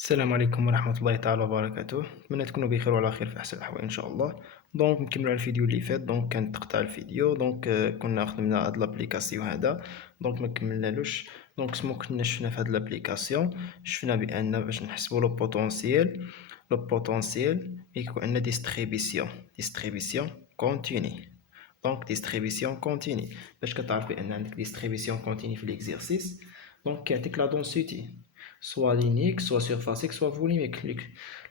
السلام عليكم ورحمة الله تعالى وبركاته. نتمنى تكونوا بخير وعلى خير في أحسن الأحوال إن شاء الله. دونك نكملوا على الفيديو اللي فات. كان تقطع الفيديو. كنا خدمنا هاد لابليكاسيون هذا. ما كملنالوش. سمو كنا شفنا في هاد لابليكاسيون، شفنا بأن باش نحسبوا لو بوتونسييل يكون عندنا ديستريبيسيون كونتيني. ديستريبيسيون كونتيني باش كتعرف بأن عندك ديستريبيسيون كونتيني في ليكزيرسيس. كيعطيك لا دونسيتي soit linéique, soit surfacique, soit volumique.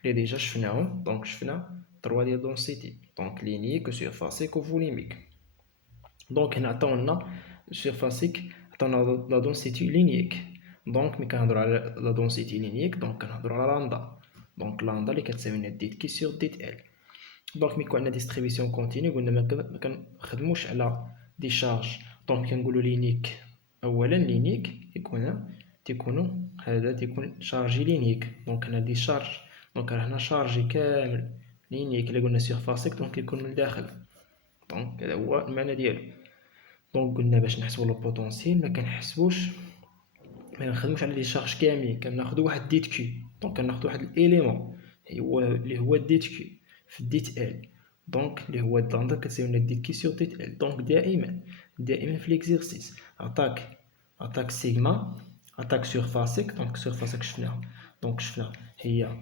Les déjà شفناهم. شفنا 3 ديال density. Linéique, surfacique ou volumique. هنا عطاونا surfacique، عطاونا la density linéique. ملي كنهضروا على la density linéique كنهضروا على لامدا. لامدا اللي كتساوي لنا ديت كي سور ديت ال. ملي يكون عندنا ديستريبيسيون كونتيني قلنا ما كنخدموش على دي شارج. كنقولوا لينيك. اولا لينيك تيكونوا هذا تيكون شارجي لينيك. هنا دي شارج. هنا شارجي كامل لينيك. الا قلنا سيرفاسيك كيكون من الداخل. هذا هو المعنى ديالو. قلنا باش نحسبوا لو بوتونسييل ما كنخدموش على لي شارج كاملين، كناخذوا واحد ديت كي. كناخذوا واحد الاليمون اللي هو ديت كي في ديت ال. اللي هو لامدا كتساوي لنا ديت كي سور ديت ال. دائما في ليكزيرسيس عطاك سيغما، عطاك سيرفاسيك. سيرفاسيك شفناها. شفنا هي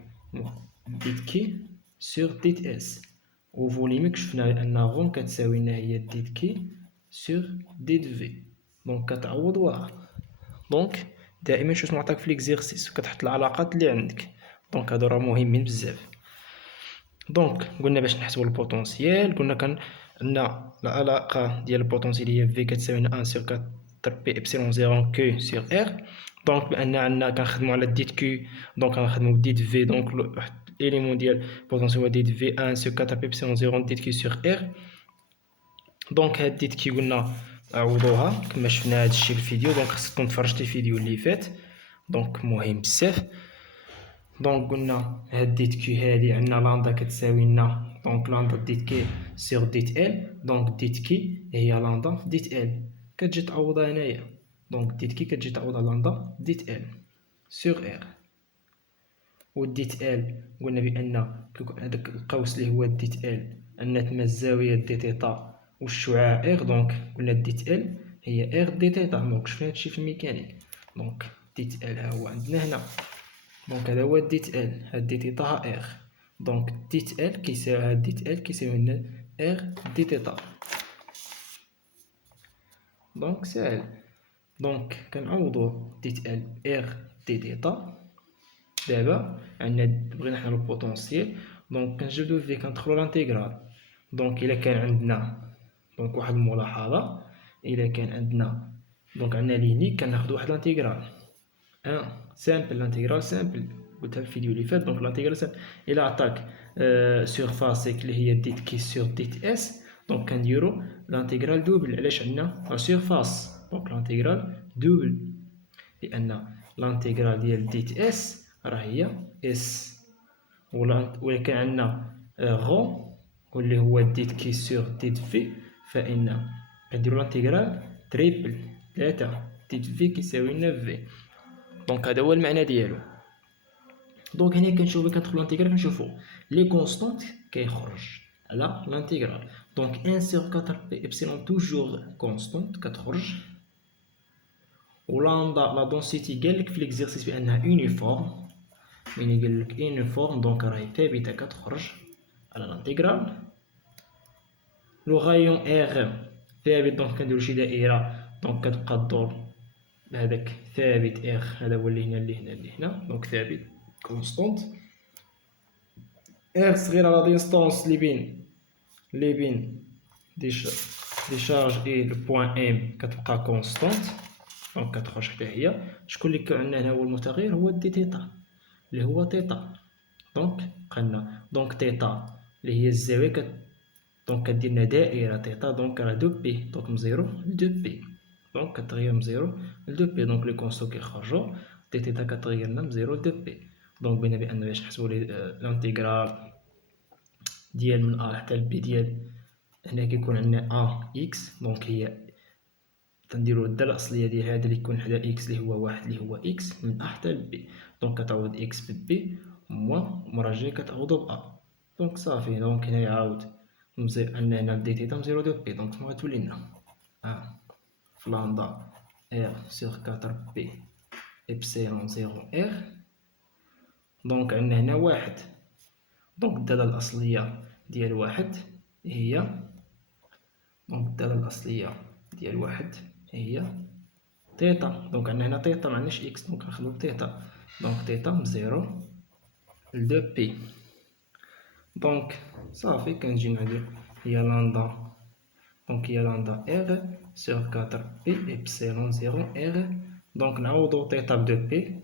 ديت كي سور ديت اس. و فوليميك شفنا بان غون كتساوي لنا هي ديت كي سور ديت في. كتعوض وراها. دائما شوف معطاك في ليكزيرسيس وكتحط العلاقات اللي عندك. هادو راه مهمين بزاف. قلنا باش نحسبوا البوتونسييل قلنا كان عندنا العلاقه ديال البوتونسييل هي في كتساوي لنا 1 سور 4 بي ابسيلون 0 كيو سور ار. بان عندنا كنخدموا على ديت كيو كنخدموا ديت في. واحد الاليمون ديال البوتونسييل هو ديت في 1 سور 4 بي ابسيلون 0 ديت كيو سور ار. هاد ديت كي قلنا عوضوها كما شفنا هادشي في الفيديو. خصكم تفرجتوا الفيديو اللي فات. مهم بزاف. قلنا هاد ديت كي هادي عندنا لامدا كتساوي لنا لامدا ديت كي سور ديت ال. ديت كي هي لامدا في ديت ال كتجي تعوضها هنايا. ديت كي كتجي تعوضها لامدا ديت ال سور ار. و ديت ال قلنا بان كيكون هذاك القوس اللي هو ديت ال عندنا تما الزاويه دي تيتا والشعاع ار. قلنا ديت ال هي ار دي تيتا. شفنا هادشي في الميكانيك. ديت ال ها هو عندنا هنا. هذا هو ديت ال. هاد دي تيتا ها ار. ديت ال كيساوي هاد ديت ال كيساوي لنا ار دي تيتا. ساهل. كنعوضو ديت ال ار دي تيتا. دابا عندنا بغينا حنا البوتونسييل. كنجبدو في كندخلو لانتيغرال. الا كان عندنا واحد الملاحظه. الا كان عندنا عندنا لينيك كناخدو واحد لانتيغرال سامبل. لانتيغرال سامبل قلتها في الفيديو اللي فات. لانتيغرال سامبل الى عطاك سيرفاسيك اللي هي ديت كي سور ديت اس. كنديرو لانتيغرال دوبل. علاش عندنا لا سيرفاس. لانتيغرال دوبل لان لانتيغرال ديال ديت اس راه هي اس. ولا كان عندنا غون واللي هو ديت كي سور ديت في فإن كنديرو لانتيغرال تريبل 3 ديت في كيساوي لنا في. هذا هو المعنى ديالو. هنا كنشوفو كندخلو لانتيغرال كنشوفو لي كونستانت كيخرج على لانتيغرال. 1 سور 4 بي ابسيلون توجور كونستانت كتخرج. و لامدا لا دونسيتي قالك في ليكزيرسيس بانها يونيفورم. ملي قالك يونيفورم راهي ثابته كتخرج على لانتيغرال. لو غايون ار ثابت. كنديرو شي دائره كتبقى الدور هذاك ثابت ار. هذا هو اللي هنا اللي هنا اللي هنا. ثابت كونستانت. ار صغير على ديستونس اللي بين دي شارج اي لو بوين ام كتبقى كونستانت. كتخرج حتى هي. شكون اللي كان عندنا هنا هو المتغير هو دي تيتا اللي هو تيتا. بقالنا تيتا اللي هي الزاويه كدير لنا دائره تيتا. راه دو بي. من 0 ل 2 بي. كتغير من 0 ل 2 بي. لي كونستو كيخرجوا. دي تيتا كتغير لنا من 0 ل 2 بي. بينا بان باش نحسبوا لانتيغرال ديال من ا حتى ل بي ديال هنا كيكون عندنا ا اكس. هي تنديرو الدالة الأصلية ديال هذا اللي يكون حدا إكس اللي هو واحد اللي هو إكس من أ حتى ل بي. دونك كتعوض إكس ببي موان المرة الجاية كتعوضو بأ. دونك صافي. دونك هنايا عاود عندنا هنا دي تيتا بزيرو دو بي. دونك تما غتولي لنا في لامدا R sur 4P إبسيلون زيرو R. دونك عندنا هنا واحد. دونك الدالة الأصلية ديال واحد هي دونك الدالة الأصلية ديال واحد هي تيتا. دونك عندنا هنا تيتا معندناش إكس. دونك غنخلو تيتا. دونك تيتا بزيرو لدو بي. دونك صافي كنجي نعدو هي لامدا. دونك هي لامدا R sur 4P إبسيلون زيرو R. دونك نعوضو تيتا بدو بي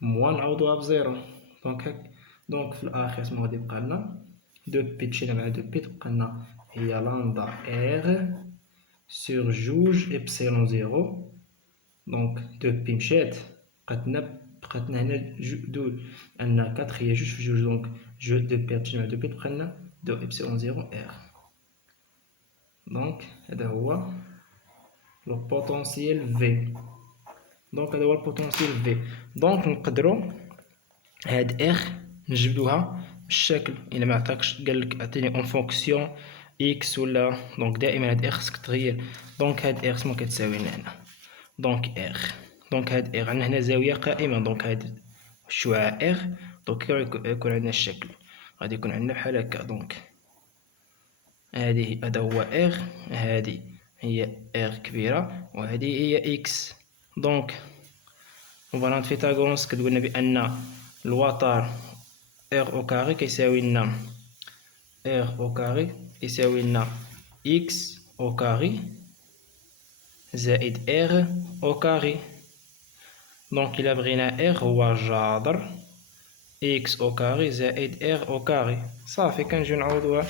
موان نعوضوها بزيرو. دونك هاك. دونك في الأخير تما غادي يبقى لنا دو بي تمشينا مع دو بي تبقى لنا هي لامدا R sur جوج إبسيلون زيرو. دونك دو بي مشات بقاتنا هنا دو أن كاتر هي جوج في جوج. دونك جو دو بي تمشي مع دو بي تبقى لنا دو إبسيلون زيرو R. دونك هذا هو لو بوتونسييل في. دونك هذا هو البوتونسييل في. دونك نقدرو هاد اخ نجبدوها بالشكل الا ما عطاكش قالك اعطيني اون فونكسيون اكس ولا. دونك دائما هاد اخ خصك تغير. دونك هاد اخ ما كتساوي لنا هنا. دونك اخ. دونك هاد اخ عندنا هنا زاويه قائمه. دونك هاد الشعاع اخ. دونك يكون عندنا الشكل غادي يكون عندنا بحال هكا. دونك هذا هو اخ. هذه هي اخ كبيره وهذه هي اكس. دونك مباراة فيثاغورس كتقول لنا بأن الوتر ار او كاري كيساوي لنا ار او كاري يساوي لنا اكس او كاري زائد ار او كاري. دونك إلا بغينا ار هو جذر اكس او كاري زائد ار او كاري. صافي كنجيو نعوضوها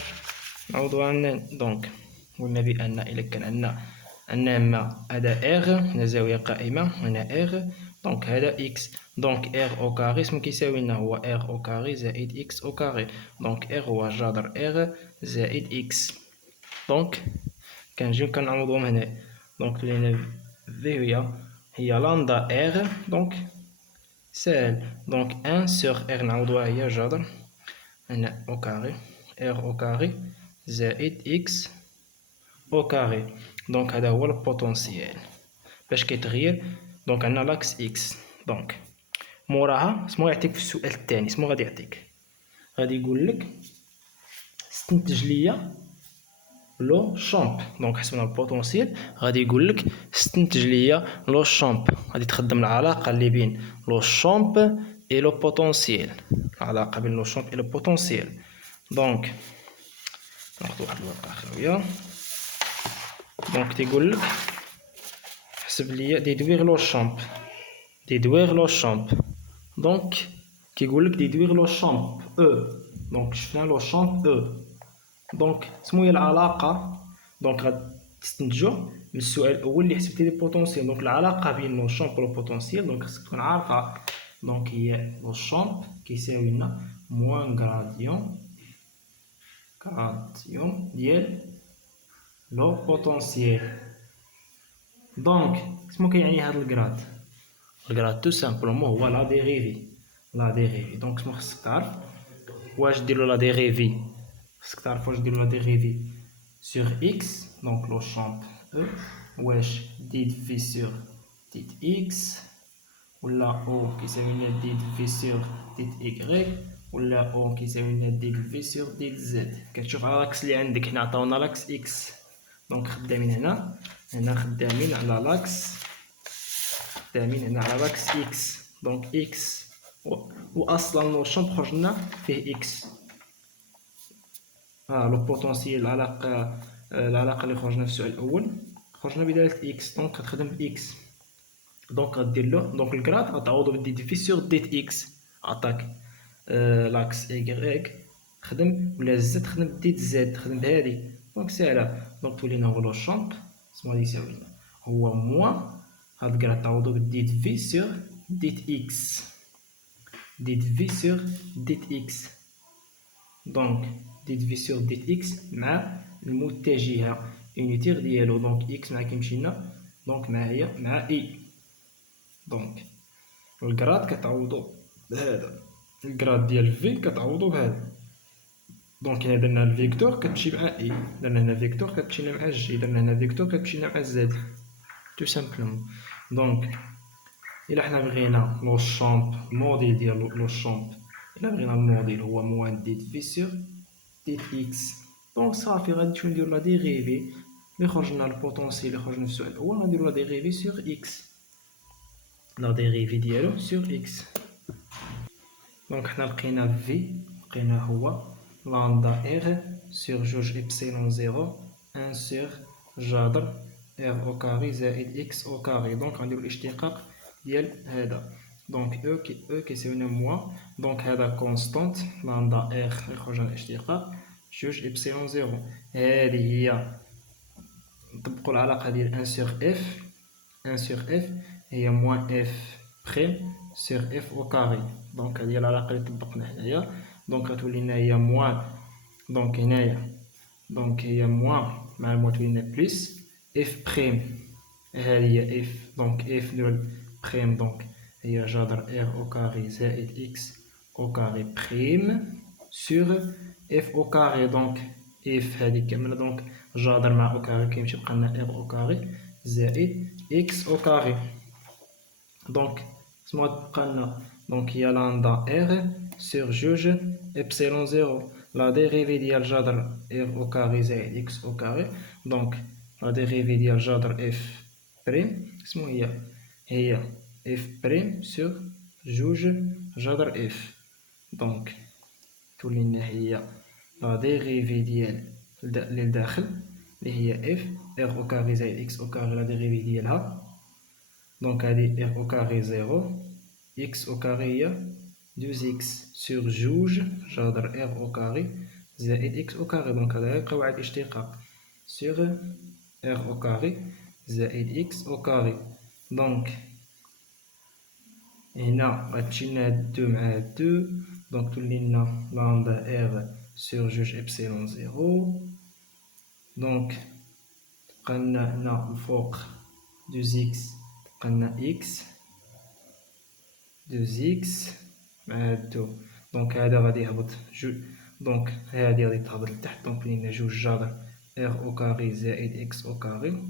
دونك قلنا بأن إلا كان عندنا هما هذا ار هنا زاوية قائمة هنا ار. دونك هذا إكس. دونك ار أو كاري اسمو كيساوي لنا هو ار أو كاري زائد إكس أو كاري. دونك ار هو جذر ار زائد إكس. دونك كنجيو كنعوضوهم هنا. دونك تولينا في هي لامدا ار. دونك ساهل. دونك ان سور ار نعوضوها هي جذر هنا أو كاري ار أو كاري زائد إكس أو كاري. دونك هذا هو البوتونسييل باش كيتغير. دونك عندنا لاكس إكس. دونك موراها سمو يعطيك في السؤال الثاني سمو غادي يعطيك غادي يقول لك استنتج ليا لو شامب. دونك حسبنا البوتونسييل غادي يقول لك استنتج ليا لو شامب. غادي تخدم العلاقه اللي بين لو شامب اي لو بوتونسييل. العلاقه بين لو شامب اي لو بوتونسييل. دونك ناخذ واحد الورقه اخرى. دونك تيقول لك حسب ليا ديدوير لو شامب. ديدوير لو شامب. دونك كيقول لك ديدوير لو شامب او. دونك شفنا لو شامب او. دونك شنو هي العلاقه. دونك غتستنتجو من السؤال الاول اللي حسبتي لي بوتونسييل. دونك العلاقه بين لو شامب ولو بوتونسييل دونك خصك تكون عارفها. دونك هي لو شامب كيساوي لنا موان غراديون ديال لو بوتونسييل. دونك شنو كيعني هاد الكراد. الكراد تو سامبلومون هو لا ديريفي. دونك شنو خصك تعرف واش ديرو لا ديريفي. خصك تعرف واش ديرو لا ديريفي سور اكس. دونك لو شامب او واش ديد في سور ديد اكس ولا او كيساوي لنا ديد في سور ديد ايكغيك ولا او كيساوي لنا ديد في سور ديد زد. كتشوف على لاكس اللي عندك هنا عطاونا لاكس اكس. دونك خدامين هنا خدامين على لاكس. خدامين هنا على لاكس اكس. دونك اكس واصلا لو شامب خرج لنا فيه اكس. لو بوتونسييل العلاقه اللي خرجنا في السؤال الاول خرجنا بداله اكس. دونك كتخدم باكس. دونك غدير له دونك الكراد غتعوضو بالدي في سور ديت اكس. عطاك لاكس ايكغيك خدم ولا زد خدم بديت زد خدم بهادي. دونك ساهله. دونك تولينا هو لو شامب شنو غادي يساوي لنا هو موان هاد الكراد تعوضو بالديت في سور ديت اكس. ديت في سور ديت اكس. دونك ديت في سور ديت اكس مع المتجهه يونيتير ديالو. دونك إكس مع كيمشينا دونك مع إي. دونك الكراد كتعوضو بهذا، الكراد ديال في كتعوضو بهذا. دونك هنا درنا الفيكتور كتمشي مع إي، درنا هنا فيكتور كتمشينا مع جي، درنا هنا فيكتور كتمشينا مع زد، تو سامبلومون. دونك إلا حنا بغينا لو شامب، الموديل ديال لو شامب، إلا بغينا الموديل هو موان ديت في سور ديت إكس، دونك صافي غادي نديرو لا ديريفي لي خرج لنا البوتونسييل لي خرج لنا في السؤال الأول، غنديرو لا ديريفي سور إكس، لا ديريفي ديالو سور إكس. دونك حنا لقينا في، لقينا هو لامدا إغ سور جوج إبسيلون زيرو أن سور جذر إغ أو كاري زائد إكس أو كاري. دونك غنديرو الاشتقاق ديال هذا. دونك او كيساوينا موان، دونك هذا كونستانت لامدا إغ يخرج على الاشتقاق جوج إبسيلون زيرو. هذه هي نطبقو العلاقة ديال أن سور إف، أن سور إف هي موان إف بريم سور إف أو كاري. دونك هذه هي العلاقة اللي طبقنا هنايا. دونك غتولي لنا هي موان، دونك هنايا دونك هي موان مع موان تولي لنا بليس إف بريم، هذه هي إف، دونك إف نديرو بريم دونك هي جذر إغ أو كاري زائد إكس أو كاري بريم سور إف أو كاري. دونك إف هذه كاملة دونك جذر مع أو كاري كيمشي يبقى لنا إغ أو كاري زائد إكس أو كاري. دونك سما تبقى لنا دونك هي لامدا إغ سور جوج إبسيلون زيرو، لا ديريفي ديال جذر إغ أو كاري زائد إكس أو كاري. دونك لا ديريفي ديال جذر إف بريم اسمو هي إف بريم سور جوج جذر إف. دونك تولي لنا هي لا ديريفي ديال للداخل اللي هي إف إغ أو كاري زائد إكس أو كاري، لا ديريفي ديالها دونك هادي إغ أو كاري زيرو، إكس أو كاري هي دوز إكس سور جوج جذر إغ أو كاري زائد إكس أو كاري. دونك هذا هي قواعد الاشتقاق سور إغ أو كاري زائد إكس أو كاري. دونك هنا غتمشي لنا هاد دو مع هاد دو، دونك تولي لنا لامدا إغ سور جوج إبسيلون زيرو. دونك تبقى لنا هنا الفوق دوز إكس، تبقى لنا إكس دوز إكس مع هاد دو. دونك هذا غادي يهبط جوج، دونك هادي غادي تهبط لتحت، دونك تولي لنا جوج جذر إغ أو كاري زائد إكس أو كاري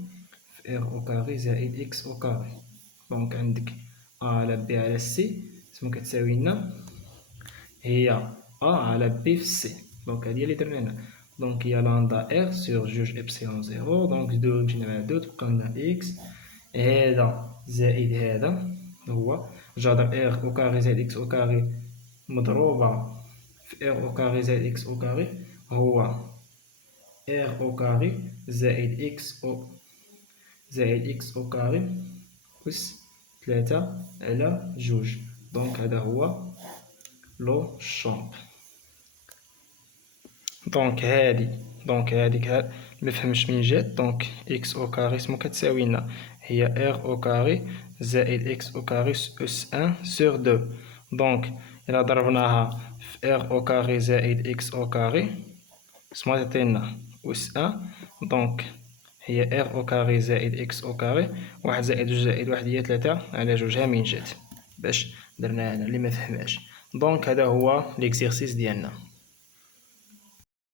في إغ أو كاري زائد إكس أو كاري. دونك عندك أ على بي على سي تسمى كتساوي لنا هي أ على بي في سي. دونك هادي هي اللي درنا هنا. دونك هي لامدا إغ سور جوج إبسيلون زيرو، دونك دو مشينا مع دو تبقى لنا إكس، هذا زائد هذا هو جذر إغ أو كاري زائد إكس أو كاري مضروبة في إغ أو كاري زائد إكس أو كاري هو إغ أو كاري زائد إكس أو كاري أس تلاتة على جوج. دونك هذا هو لو شامب. دونك هاديك مفهمش من جات. دونك إكس أو كاري سمو كتساوي لنا هي إغ أو كاري زائد إكس أو كاري أس أن سور دو. دونك إلا ضربناها في إغ أو كاري زائد إكس أو كاري سمو تعطينا أس أن، دونك هي إغ أو كاري زائد إكس أو كاري واحد زائد جوج زائد واحد هي تلاتة على جوج. ها من جات باش درنا هنا اللي مفهماش. دونك هذا هو ليكزيرسيس ديالنا.